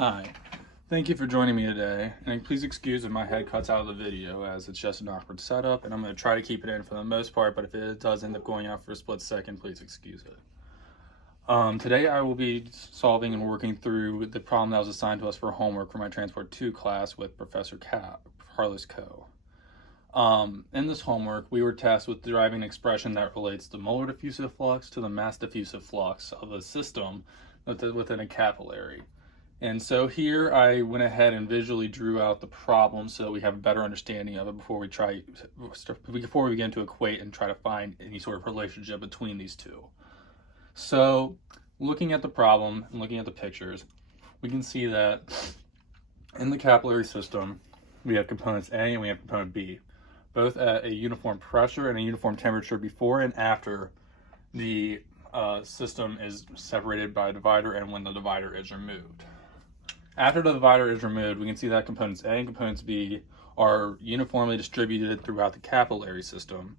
Hi, thank you for joining me today, and please excuse if my head cuts out of the video as it's just an awkward setup, and I'm going to try to keep it in for the most part, but if it does end up going out for a split second, please excuse it. Today I will be solving and working through the problem that was assigned to us for homework for my Transport 2 class with Professor Carlos Coe. In this homework, we were tasked with deriving an expression that relates the molar diffusive flux to the mass diffusive flux of a system within a capillary. And so here I went ahead and visually drew out the problem so that we have a better understanding of it before we begin to equate and try to find any sort of relationship between these two. So looking at the problem and looking at the pictures, we can see that in the capillary system, we have components A and we have component B, both at a uniform pressure and a uniform temperature before and after the system is separated by a divider and when the divider is removed. After the divider is removed, we can see that components A and components B are uniformly distributed throughout the capillary system.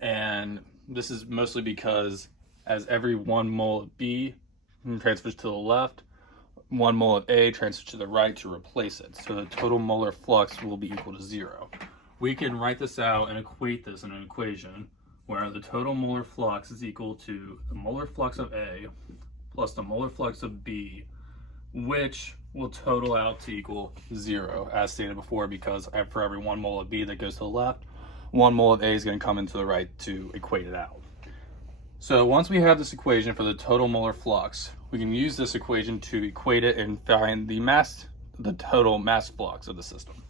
And this is mostly because as every 1 mole of B transfers to the left, 1 mole of A transfers to the right to replace it. So the total molar flux will be equal to 0. We can write this out and equate this in an equation where the total molar flux is equal to the molar flux of A plus the molar flux of B, which will total out to equal 0, as stated before, because for every 1 mole of B that goes to the left, 1 mole of A is going to come into the right to equate it out. So once we have this equation for the total molar flux, we can use this equation to equate it and find the total mass flux of the system.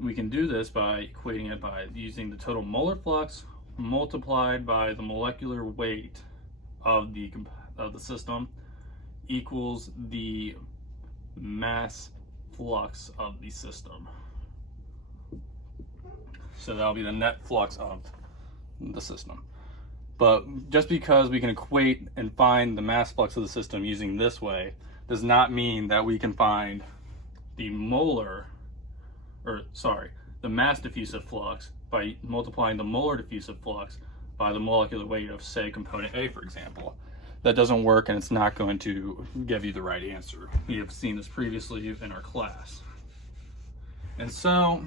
We can do this by equating it by using the total molar flux multiplied by the molecular weight of the system equals the mass flux of the system. So that'll be the net flux of the system. But just because we can equate and find the mass flux of the system using this way does not mean that we can find the mass diffusive flux by multiplying the molar diffusive flux by the molecular weight of, say, component A, for example. That doesn't work, and it's not going to give you the right answer. We have seen this previously in our class. And so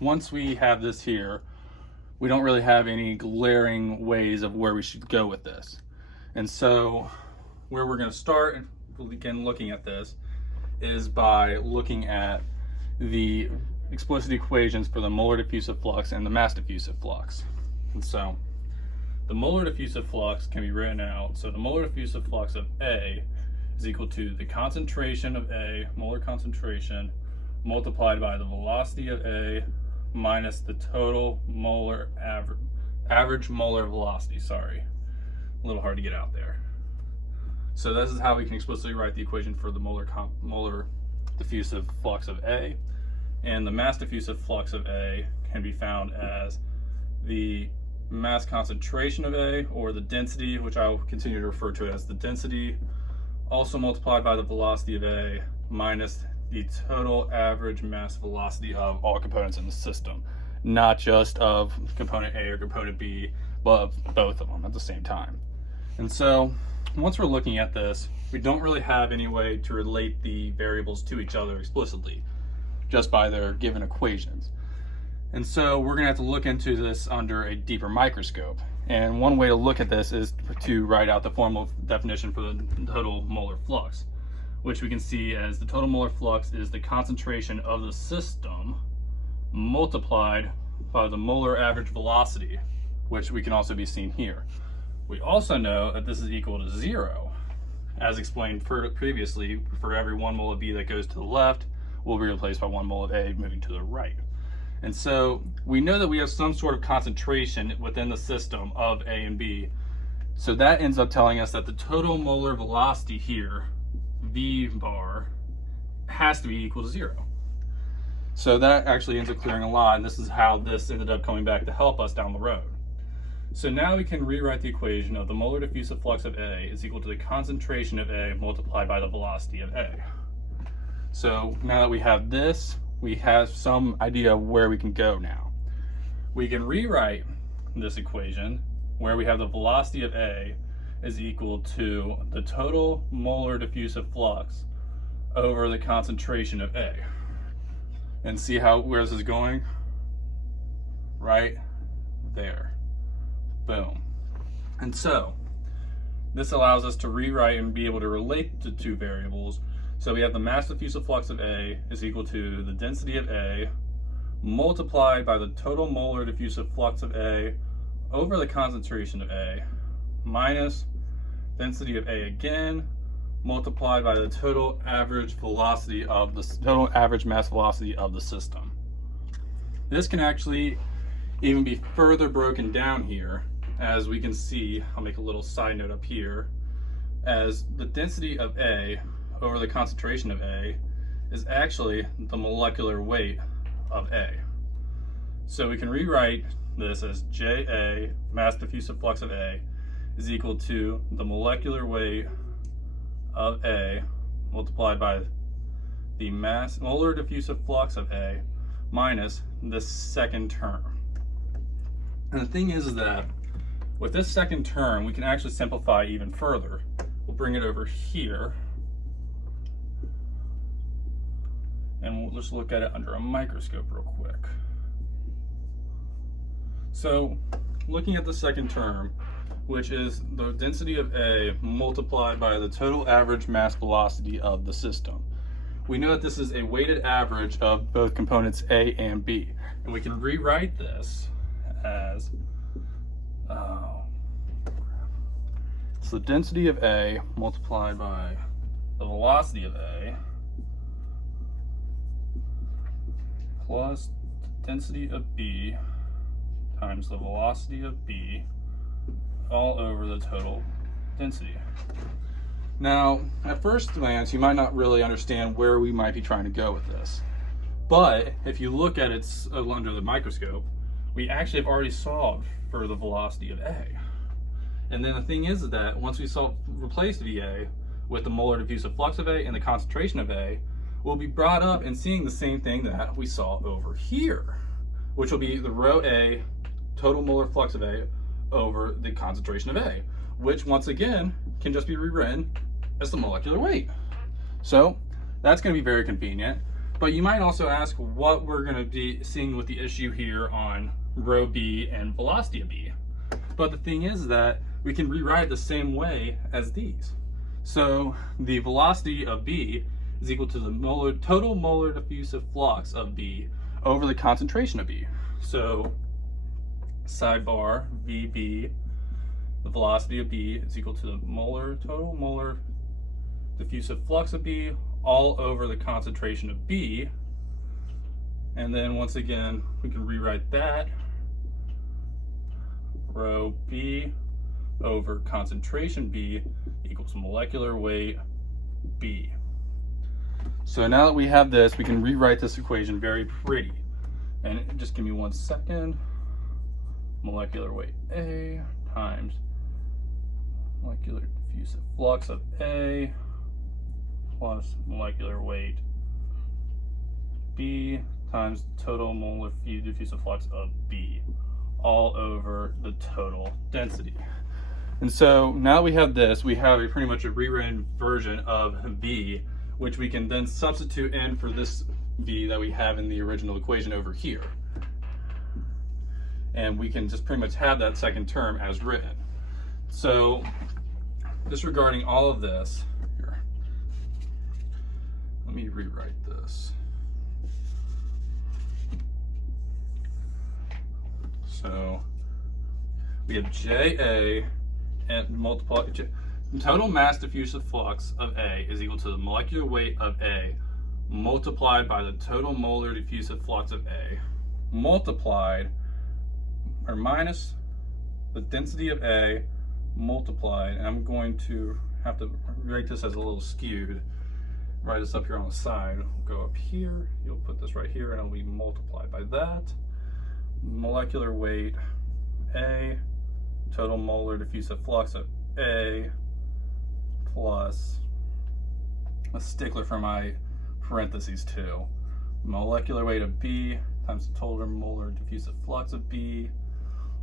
once we have this here, we don't really have any glaring ways of where we should go with this. And so where we're going to start and begin looking at this is by looking at the explicit equations for the molar diffusive flux and the mass diffusive flux. And so the molar diffusive flux can be written out. So the molar diffusive flux of A is equal to the concentration of A, molar concentration, multiplied by the velocity of A minus the total molar average molar velocity. Sorry, a little hard to get out there. So this is how we can explicitly write the equation for the molar diffusive flux of A. And the mass diffusive flux of A can be found as the mass concentration of A, or the density, which I will continue to refer to as the density, also multiplied by the velocity of A minus the total average mass velocity of all components in the system, not just of component A or component B, but of both of them at the same time. And so once we're looking at this, we don't really have any way to relate the variables to each other explicitly, just by their given equations. And so we're gonna have to look into this under a deeper microscope. And one way to look at this is to write out the formal definition for the total molar flux, which we can see as the total molar flux is the concentration of the system multiplied by the molar average velocity, which we can also be seen here. We also know that this is equal to 0, as explained previously. For every 1 mole of B that goes to the left will be replaced by 1 mole of A moving to the right. And so we know that we have some sort of concentration within the system of A and B. So that ends up telling us that the total molar velocity here, V bar, has to be equal to 0. So that actually ends up clearing a lot, and this is how this ended up coming back to help us down the road. So now we can rewrite the equation of the molar diffusive flux of A is equal to the concentration of A multiplied by the velocity of A. So now that we have this, we have some idea of where we can go now. We can rewrite this equation where we have the velocity of A is equal to the total molar diffusive flux over the concentration of A. And see where this is going? Right there. Boom. And so this allows us to rewrite and be able to relate the two variables. So we have the mass diffusive flux of A is equal to the density of A multiplied by the total molar diffusive flux of A over the concentration of A minus density of A again multiplied by the total average velocity of the total average mass velocity of the system. This can actually even be further broken down here, as we can see. I'll make a little side note up here, as the density of A over the concentration of A is actually the molecular weight of A. So we can rewrite this as JA, mass diffusive flux of A, is equal to the molecular weight of A multiplied by the mass molar diffusive flux of A minus this second term. And the thing is that with this second term, we can actually simplify even further. We'll bring it over here, and we'll just look at it under a microscope real quick. So, looking at the second term, which is the density of A multiplied by the total average mass velocity of the system. We know that this is a weighted average of both components A and B. And we can rewrite this as, it's the density of A multiplied by the velocity of A plus the density of B times the velocity of B all over the total density. Now, at first glance, you might not really understand where we might be trying to go with this. But if you look at it under the microscope, we actually have already solved for the velocity of A. And then the thing is that once we replace VA with the molar diffusive flux of A and the concentration of A, we'll be brought up and seeing the same thing that we saw over here, which will be the rho A total molar flux of A over the concentration of A, which once again can just be rewritten as the molecular weight. So that's going to be very convenient. But you might also ask what we're going to be seeing with the issue here on rho B and velocity of B. But the thing is that we can rewrite it the same way as these. So the velocity of B is equal to the total molar diffusive flux of B over the concentration of B. So sidebar VB, the velocity of B is equal to the total molar diffusive flux of B all over the concentration of B. And then once again, we can rewrite that rho B over concentration B equals molecular weight B. So now that we have this, we can rewrite this equation very pretty. And just give me 1 second. Molecular weight A times molecular diffusive flux of A plus molecular weight B times total molar diffusive flux of B all over the total density. And so now that we have this, we have pretty much a rewritten version of V, which we can then substitute in for this V that we have in the original equation over here. And we can just pretty much have that second term as written. So disregarding all of this, here, let me rewrite this. So we have JA and multiply total mass diffusive flux of A is equal to the molecular weight of A multiplied by the total molar diffusive flux of A multiplied or minus the density of A multiplied, and I'm going to have to write this as a little skewed. Write this up here on the side. We'll go up here, you'll put this right here, and it'll be multiplied by that. Molecular weight A, total molar diffusive flux of A, plus a stickler for my parentheses too. Molecular weight of B times the total molar diffusive flux of B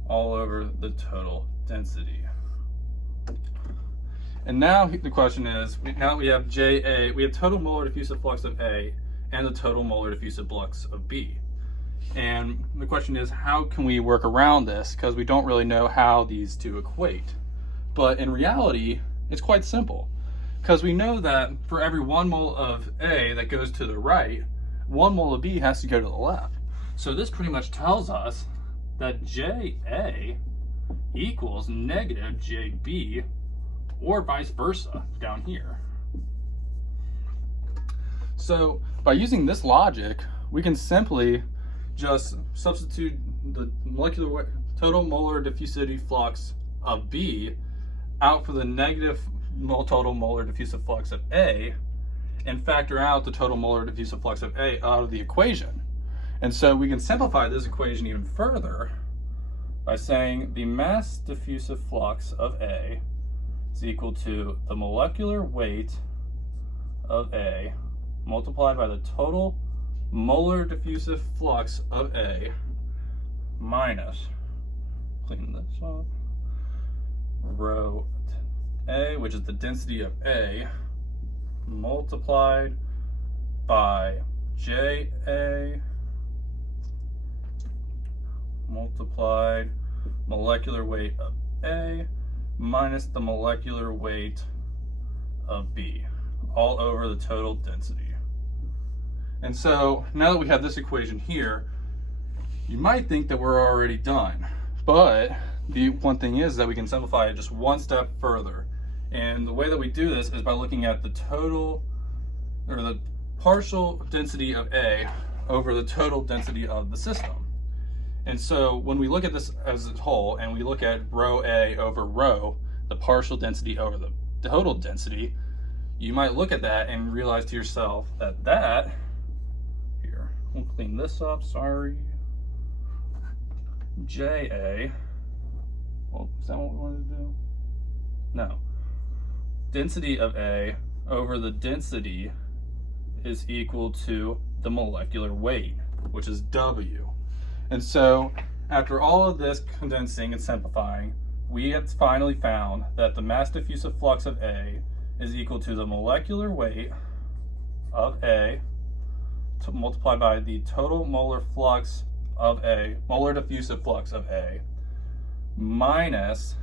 all over the total density. And now the question is, now that we have JA, we have total molar diffusive flux of A and the total molar diffusive flux of B. And the question is, how can we work around this? Because we don't really know how these two equate. But in reality, it's quite simple. Because we know that for every 1 mole of A that goes to the right, 1 mole of B has to go to the left. So this pretty much tells us that JA equals negative JB, or vice versa down here. So by using this logic, we can simply just substitute the total molar diffusivity flux of B out for the negative total molar diffusive flux of A, and factor out the total molar diffusive flux of A out of the equation. And so we can simplify this equation even further by saying the mass diffusive flux of A is equal to the molecular weight of A multiplied by the total molar diffusive flux of A minus, clean this up, rho A, which is the density of A, multiplied by JA multiplied molecular weight of A minus the molecular weight of B, all over the total density. And so now that we have this equation here, you might think that we're already done, but the one thing is that we can simplify it just one step further. And the way that we do this is by looking at the total, or the partial density of A over the total density of the system. And so when we look at this as a whole, and we look at rho A over rho, the partial density over the total density, you might look at that and realize to yourself that here, we'll clean this up, sorry. JA, well, is that what we wanted to do? No. Density of A over the density is equal to the molecular weight, which is W. And so after all of this condensing and simplifying, we have finally found that the mass diffusive flux of A is equal to the molecular weight of A multiplied by the total molar flux of A, molar diffusive flux of A, minus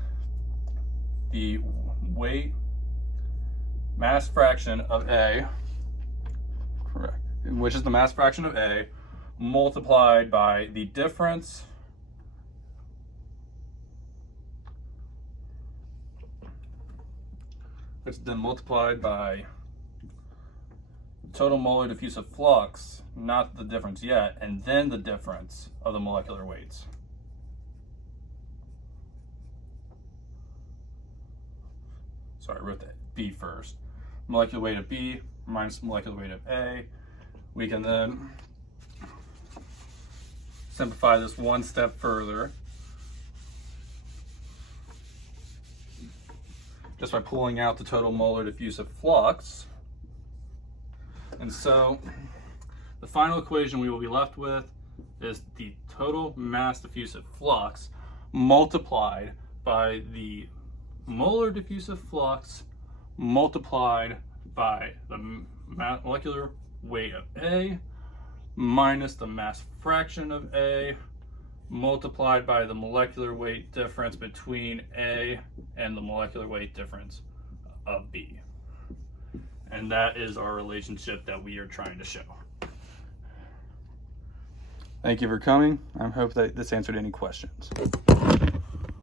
the weight mass fraction of A, correct, which is the mass fraction of A, multiplied by the difference which is then multiplied by total molar diffusive flux, not the difference yet, and then the difference of the molecular weights. Sorry, I wrote that B first. Molecular weight of B minus molecular weight of A. We can then simplify this one step further just by pulling out the total molar diffusive flux. And so the final equation we will be left with is the total mass diffusive flux multiplied by the molar diffusive flux multiplied by the molecular weight of A minus the mass fraction of A multiplied by the molecular weight difference between A and the molecular weight difference of B. And that is our relationship that we are trying to show. Thank you for coming. I hope that this answered any questions.